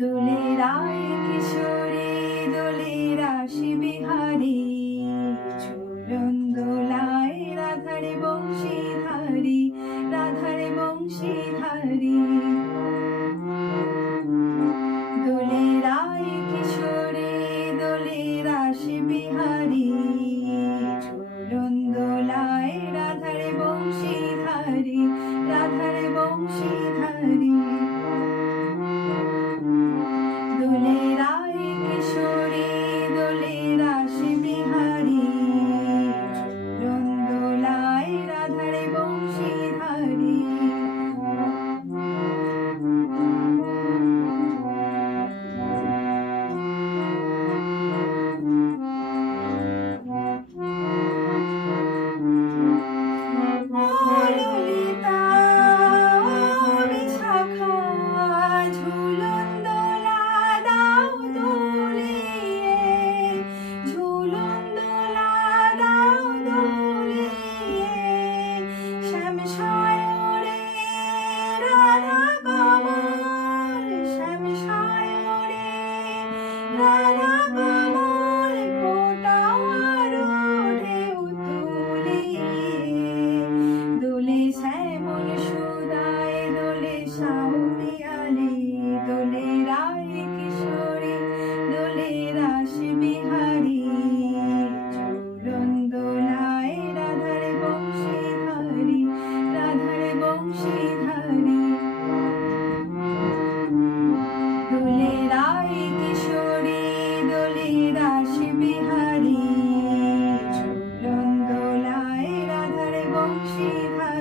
দোলে রায় কিশোরী দোলে রাশি বিহারী, ঝুলন দোলায় রাধারে বংশীধারী, রাধারে বংশীধারী। দোলে রায় কিশোরী দোলে রাশি বিহারী, ঝুলন দোলায় রাধারে বংশীধারী, রাধারে বংশীধারী। দোলে রায় কিশোরী দোলে রাশি বিহারী, ঝুলন দোলায় রাধারে বংশীধারী। শ্যামল সুদায় দোলে শাহু পিয়ালি, দোলে রায় কিশোরী দোলে রাশি বিহারী, ঝুলন দোলায় রাধারে বংশীধারী, রাধারে বংশীধারী। দোলে রায় কিশোরী দোলে রাশি বিহারী, ঝুলন দোলায় রাধারে বংশীধারী।